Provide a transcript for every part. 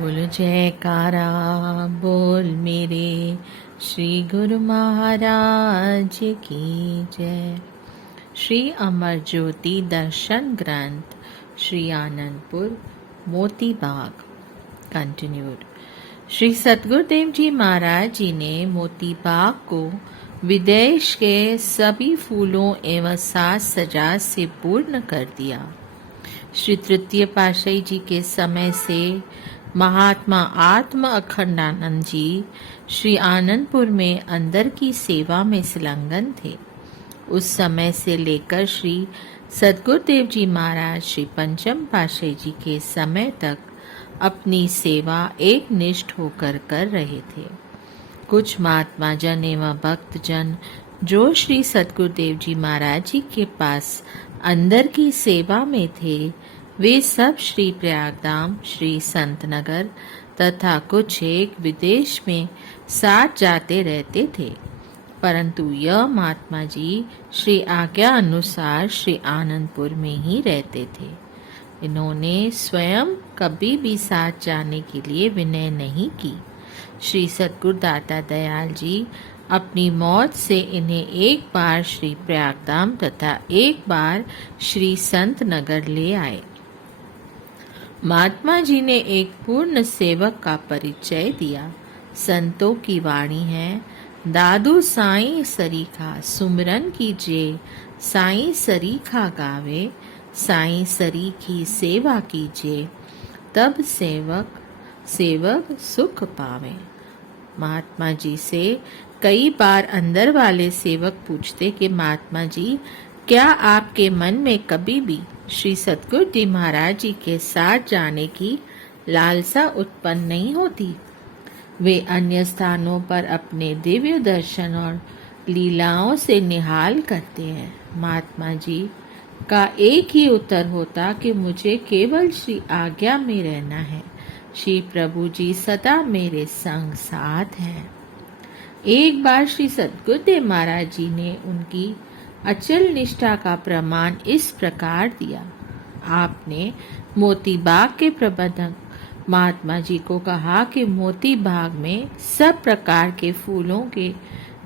बोलो जयकारा बोल मेरे श्री गुरु महाराज की जय। श्री अमर ज्योति दर्शन ग्रंथ श्री आनंदपुर मोती बाग कंटिन्यूड। श्री सतगुरुदेव जी महाराज जी ने मोती बाग को विदेश के सभी फूलों एवं साज सजा से पूर्ण कर दिया। श्री तृतीय पातशाही जी के समय से महात्मा आत्म अखंडानंद जी श्री आनंदपुर में अंदर की सेवा में संलग्न थे। उस समय से लेकर श्री सतगुरुदेव जी महाराज श्री पंचम पातशाही जी के समय तक अपनी सेवा एक निष्ठ होकर कर रहे थे। कुछ महात्मा जन एवं भक्त जन जो श्री सतगुरुदेव जी महाराज जी के पास अंदर की सेवा में थे, वे सब श्री प्रयागधाम, श्री संतनगर तथा कुछ एक विदेश में साथ जाते रहते थे, परंतु यह महात्मा जी श्री आज्ञा अनुसार श्री आनंदपुर में ही रहते थे। इन्होंने स्वयं कभी भी साथ जाने के लिए विनय नहीं की। श्री सतगुरु दाता दयाल जी अपनी मौत से इन्हें एक बार श्री प्रयागधाम तथा एक बार श्री संत नगर ले आए। महात्मा जी ने एक पूर्ण सेवक का परिचय दिया। संतों की वाणी है, दादू साईं सरीखा सुमिरन कीजिए, साईं सरीखा गावे, साईं सरीखी सेवा कीजिए, तब सेवक सुख पावे। महात्मा जी से कई बार अंदर वाले सेवक पूछते कि महात्मा जी, क्या आपके मन में कभी भी श्री सतगुरु जी महाराज जी के साथ जाने की लालसा उत्पन्न नहीं होती? वे अन्य स्थानों पर अपने दिव्य दर्शन और लीलाओं से निहाल करते हैं। महात्मा जी का एक ही उत्तर होता कि मुझे केवल श्री आज्ञा में रहना है। श्री प्रभु जी सदा मेरे संग साथ हैं। एक बार श्री सतगुरुदेव महाराज जी ने उनकी अचल निष्ठा का प्रमाण इस प्रकार दिया। आपने मोती बाग के प्रबंधक महात्मा जी को कहा कि मोती बाग में सब प्रकार के फूलों के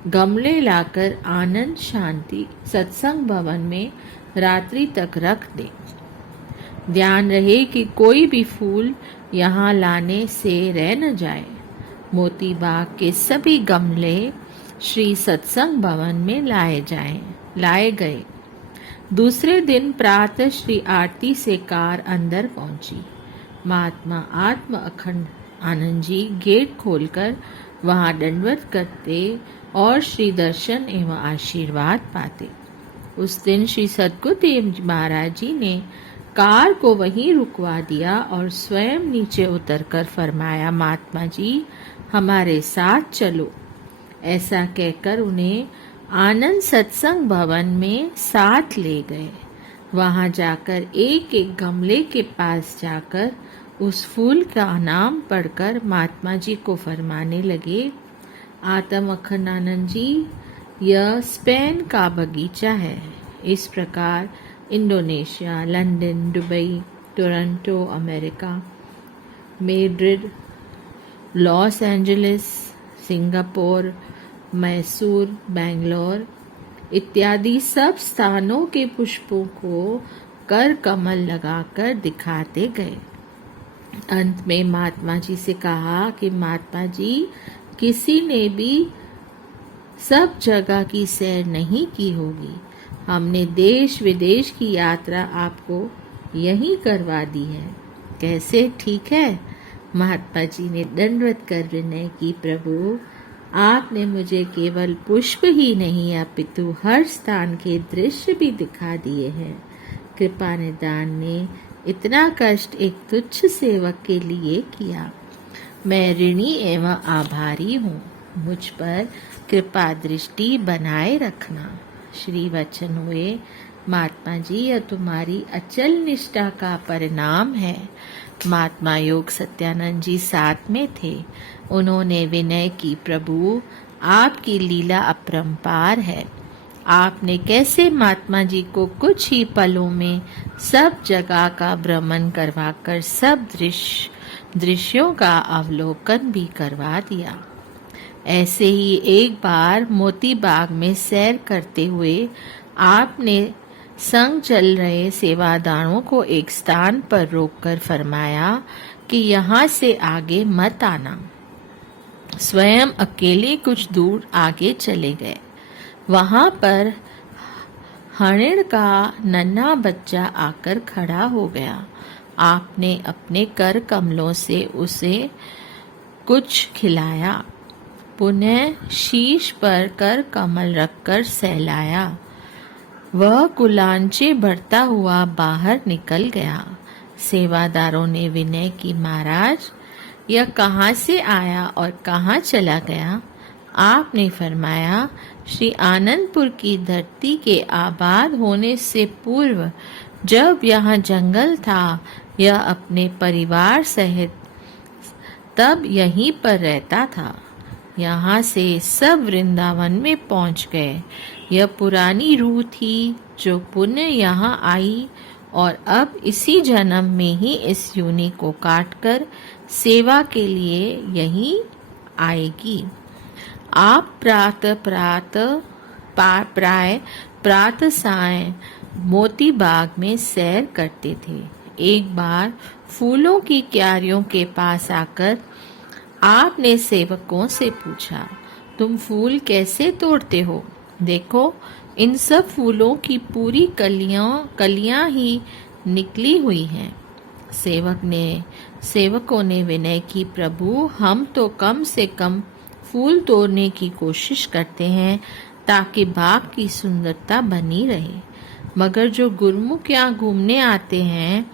गमले लाकर आनंद शांति सत्संग भवन में रात्रि तक रख दे। ध्यान रहे कि कोई भी फूल यहाँ लाने से रह न जाए। मोती बाग के सभी गमले श्री सत्संग भवन में लाए गए। दूसरे दिन प्रातः श्री आरती से कार अंदर पहुंची। महात्मा आत्म अखंड आनंद जी गेट खोलकर वहां दंडवत करते और श्री दर्शन एवं आशीर्वाद पाते। उस दिन श्री सतगुरुदेव महाराज जी ने कार को वहीं रुकवा दिया और स्वयं नीचे उतरकर फरमाया, महात्मा जी हमारे साथ चलो। ऐसा कहकर उन्हें आनंद सत्संग भवन में साथ ले गए। वहां जाकर एक एक गमले के पास जाकर उस फूल का नाम पढ़कर महात्मा जी को फरमाने लगे, आत्म अखंडानंद जी, यह स्पेन का बगीचा है। इस प्रकार Indonesia, London, Dubai, Toronto America, Madrid, Los Angeles, Singapore, Mysore, Bangalore इत्यादि सब स्थानों के पुष्पों को कर कमल लगाकर दिखाते गए। अंत में महात्मा जी से कहा कि महात्मा जी, किसी ने भी सब जगह की सैर नहीं की होगी। हमने देश विदेश की यात्रा आपको यहीं करवा दी है। कैसे ठीक है? महात्मा जी ने दंडवत कर विनय की, प्रभु आपने मुझे केवल पुष्प ही नहीं अपितु हर स्थान के दृश्य भी दिखा दिए हैं। कृपा निदान ने इतना कष्ट एक तुच्छ सेवक के लिए किया। मैं ऋणी एवं आभारी हूँ। मुझ पर कृपा दृष्टि बनाए रखना। श्री वचन हुए, महात्मा जी यह तुम्हारी अचल निष्ठा का परिणाम है। महात्मा योग सत्यानंद जी साथ में थे। उन्होंने विनय की, प्रभु आपकी लीला अपरंपार है। आपने कैसे महात्मा जी को कुछ ही पलों में सब जगह का भ्रमण करवाकर सब दृश्य दृश्यों का अवलोकन भी करवा दिया। ऐसे ही एक बार मोती बाग में सैर करते हुए आपने संग चल रहे सेवादारों को एक स्थान पर रोककर फरमाया कि यहाँ से आगे मत आना। स्वयं अकेले कुछ दूर आगे चले गए। वहां पर हरिण का नन्हा बच्चा आकर खड़ा हो गया। आपने अपने कर कमलों से उसे कुछ खिलाया, पुनः शीश पर कर कमल रखकर सहलाया। वह कुलांचे बढ़ता हुआ बाहर निकल गया। सेवादारों ने विनय की, महाराज यह कहाँ से आया और कहाँ चला गया? आपने फरमाया, श्री आनंदपुर की धरती के आबाद होने से पूर्व जब यहाँ जंगल था, यह अपने परिवार सहित तब यहीं पर रहता था। यहाँ से सब वृंदावन में पहुँच गए। यह पुरानी रूह थी जो पुनः यहाँ आई और अब इसी जन्म में ही इस योनि को काटकर सेवा के लिए यहीं आएगी। आप प्राय प्रातः साय मोती बाग में सैर करते थे। एक बार फूलों की क्यारियों के पास आकर आपने सेवकों से पूछा, तुम फूल कैसे तोड़ते हो? देखो, इन सब फूलों की पूरी कलियां ही निकली हुई हैं। सेवकों ने विनय की, प्रभु हम तो कम से कम फूल तोड़ने की कोशिश करते हैं ताकि बाग की सुंदरता बनी रहे, मगर जो गुरुमुख यहाँ घूमने आते हैं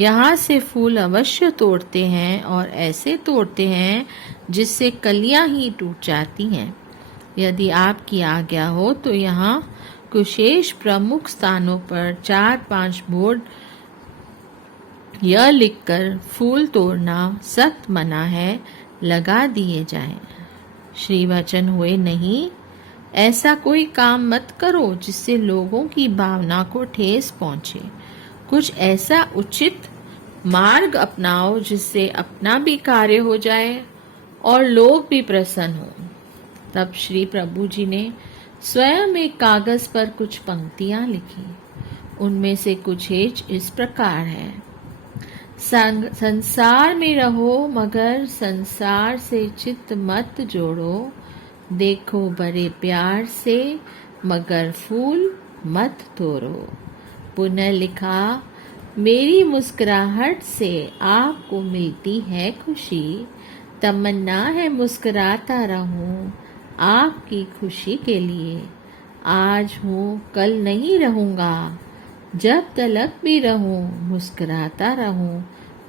यहाँ से फूल अवश्य तोड़ते हैं और ऐसे तोड़ते हैं जिससे कलियां ही टूट जाती हैं। यदि आपकी आज्ञा हो तो यहाँ कुशेष प्रमुख स्थानों पर 4-5 बोर्ड यह लिखकर फूल तोड़ना सख्त मना है, लगा दिए जाएं। श्री वचन हुए, नहीं, ऐसा कोई काम मत करो जिससे लोगों की भावना को ठेस पहुंचे। कुछ ऐसा उचित मार्ग अपनाओ जिससे अपना भी कार्य हो जाए और लोग भी प्रसन्न हो। तब श्री प्रभु जी ने स्वयं एक कागज पर कुछ पंक्तियां लिखी। उनमें से कुछ इस प्रकार है, संसार में रहो मगर संसार से चित्त मत जोड़ो, देखो बड़े प्यार से मगर फूल मत तोड़ो। पुनः लिखा, मेरी मुस्कुराहट से आपको मिलती है खुशी, तमन्ना है मुस्कुराता रहूं आपकी खुशी के लिए। आज हूँ कल नहीं रहूँगा, जब तलक भी रहूं मुस्कुराता रहूं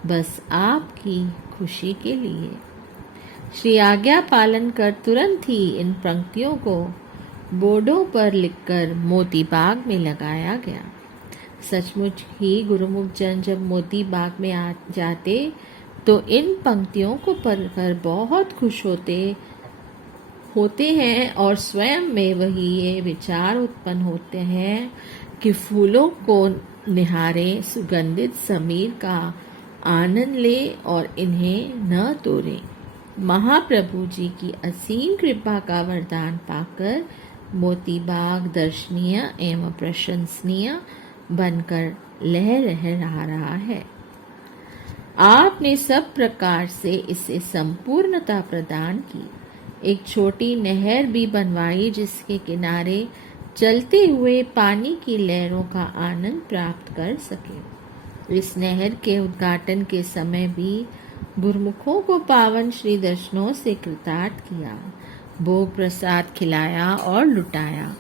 बस आपकी खुशी के लिए। श्री आज्ञा पालन कर तुरंत ही इन पंक्तियों को बोर्डों पर लिखकर मोती बाग में लगाया गया। सचमुच ही गुरुमुख जन जब मोती बाग में आ जाते तो इन पंक्तियों को पढ़कर बहुत खुश होते हैं और स्वयं में वही ये विचार उत्पन्न होते हैं कि फूलों को निहारे, सुगंधित समीर का आनंद ले और इन्हें न तोड़े। महाप्रभु जी की असीम कृपा का वरदान पाकर मोती बाग दर्शनीय एवं प्रशंसनीय बनकर लहरा रहा है। आपने सब प्रकार से इसे संपूर्णता प्रदान की। एक छोटी नहर भी बनवाई जिसके किनारे चलते हुए पानी की लहरों का आनंद प्राप्त कर सके। इस नहर के उद्घाटन के समय भी गुरुमुखों को पावन श्री दर्शनों से कृतार्थ किया, भोग प्रसाद खिलाया और लुटाया।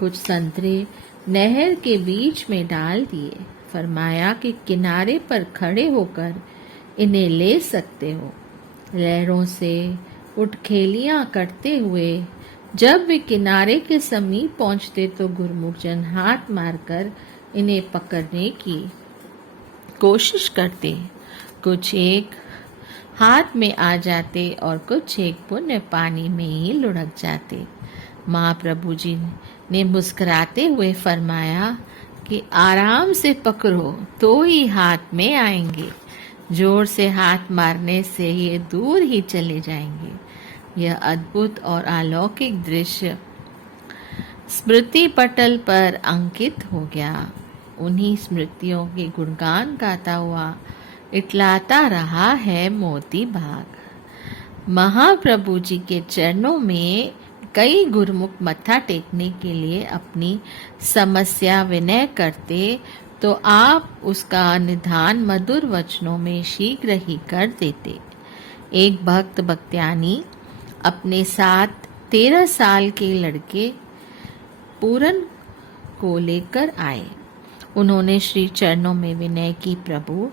कुछ संतरे नहर के बीच में डाल दिए, फरमाया कि किनारे पर खड़े होकर इन्हें ले सकते हो। लहरों से उठखेलियां करते हुए जब वे किनारे के समीप पहुंचते तो गुरुमुख जन हाथ मारकर इन्हें पकड़ने की कोशिश करते। कुछ एक हाथ में आ जाते और कुछ एक पुण्य पानी में ही लुढ़क जाते। महाप्रभु जी ने मुस्कुराते हुए फरमाया कि आराम से पकड़ो तो ही हाथ में आएंगे। जोर से हाथ मारने से ये दूर ही चले जाएंगे। यह अद्भुत और अलौकिक दृश्य स्मृति पटल पर अंकित हो गया। उन्हीं स्मृतियों के गुणगान गाता हुआ इटलाता रहा है मोती बाग। महाप्रभु जी के चरणों में कई गुरुमुख मत्था टेकने के लिए अपनी समस्या विनय करते तो आप उसका निदान मधुर वचनों में शीघ्र ही कर देते। एक भक्त भक्त्यानी अपने साथ 13 साल के लड़के पूरन को लेकर आए। उन्होंने श्री चरणों में विनय की, प्रभु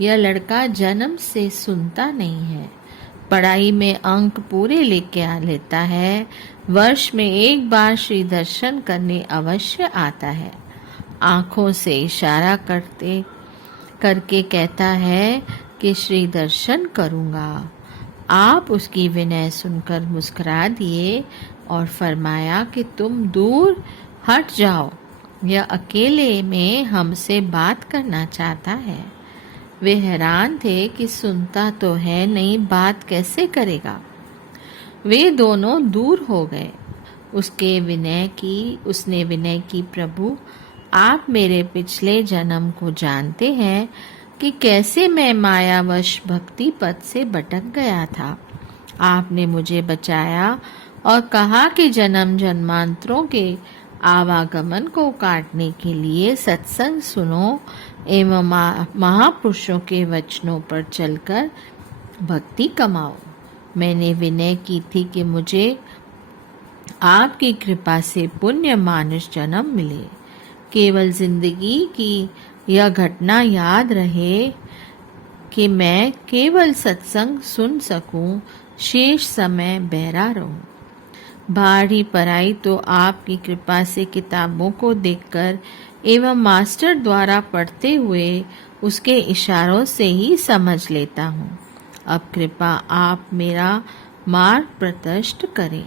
यह लड़का जन्म से सुनता नहीं है, पढ़ाई में अंक पूरे लेके आ लेता है, वर्ष में एक बार श्री दर्शन करने अवश्य आता है, आंखों से इशारा करके कहता है कि श्री दर्शन करूंगा। आप उसकी विनय सुनकर मुस्कुरा दिए और फरमाया कि तुम दूर हट जाओ, यह अकेले में हमसे बात करना चाहता है। वे हैरान थे कि सुनता तो है नहीं, बात कैसे करेगा। वे दोनों दूर हो गए। उसने विनय की, प्रभु आप मेरे पिछले जन्म को जानते हैं कि कैसे मैं मायावश भक्ति पथ से भटक गया था। आपने मुझे बचाया और कहा कि जन्म जन्मांतरों के आवागमन को काटने के लिए सत्संग सुनो एवं महापुरुषों के वचनों पर चलकर भक्ति कमाओ। मैंने विनय की थी कि मुझे आपकी कृपा से पुण्य मानुष जन्म मिले। केवल जिंदगी की यह घटना याद रहे कि मैं केवल सत्संग सुन सकूं, शेष समय बहरा रहूं। बाहरी पढ़ाई तो आपकी कृपा से किताबों को देखकर एवं मास्टर द्वारा पढ़ते हुए उसके इशारों से ही समझ लेता हूँ। अब कृपा आप मेरा मार्ग प्रशस्त करें।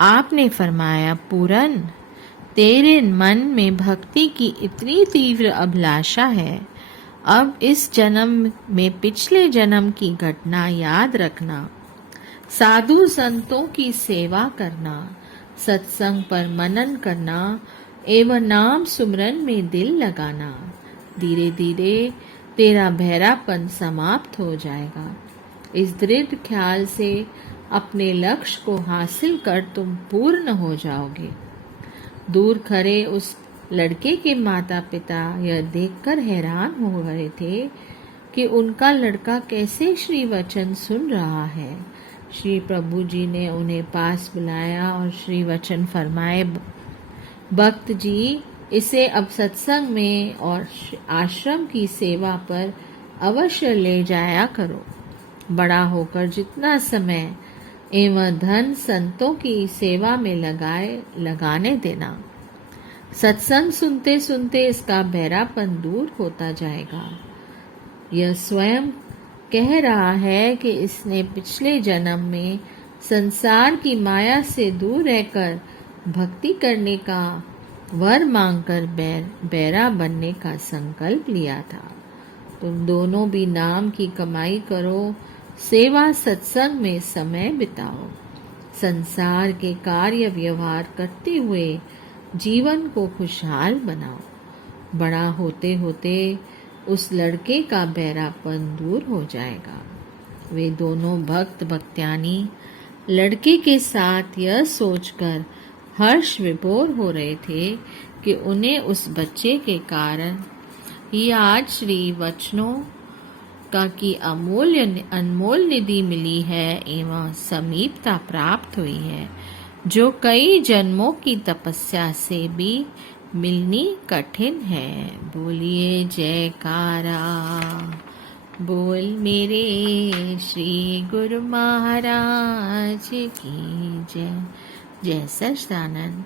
आपने फरमाया, पूरन तेरे मन में भक्ति की इतनी तीव्र अभिलाषा है, अब इस जन्म में पिछले जन्म की घटना याद रखना, साधु संतों की सेवा करना, सत्संग पर मनन करना एवं नाम सुमरन में दिल लगाना। धीरे धीरे तेरा बहरापन समाप्त हो जाएगा। इस दृढ़ ख्याल से अपने लक्ष्य को हासिल कर तुम पूर्ण हो जाओगे। दूर खड़े उस लड़के के माता पिता यह देखकर हैरान हो गए थे कि उनका लड़का कैसे श्री वचन सुन रहा है। श्री प्रभु जी ने उन्हें पास बुलाया और श्री वचन फरमाए, भक्त जी इसे अब सत्संग में और आश्रम की सेवा पर अवश्य ले जाया करो। बड़ा होकर जितना समय एवं धन संतों की सेवा में लगाने देना। सत्संग सुनते सुनते इसका बहरापन दूर होता जाएगा। यह स्वयं कह रहा है कि इसने पिछले जन्म में संसार की माया से दूर रहकर भक्ति करने का वर मांगकर बैरा बनने का संकल्प लिया था। तुम दोनों भी नाम की कमाई करो, सेवा सत्संग में समय बिताओ, संसार के कार्य व्यवहार करते हुए जीवन को खुशहाल बनाओ। बड़ा होते होते उस लड़के का बहरापन दूर हो जाएगा। वे दोनों भक्त भक्त्यानी लड़के के साथ यह सोचकर हर्ष विभोर हो रहे थे कि उन्हें उस बच्चे के कारण ही आज श्री वचनों का की अनमोल निधि मिली है एवं समीपता प्राप्त हुई है, जो कई जन्मों की तपस्या से भी मिलनी कठिन है। बोलिए जयकारा, बोल मेरे श्री गुरु महाराज की जय। जय सच्चिदानंद।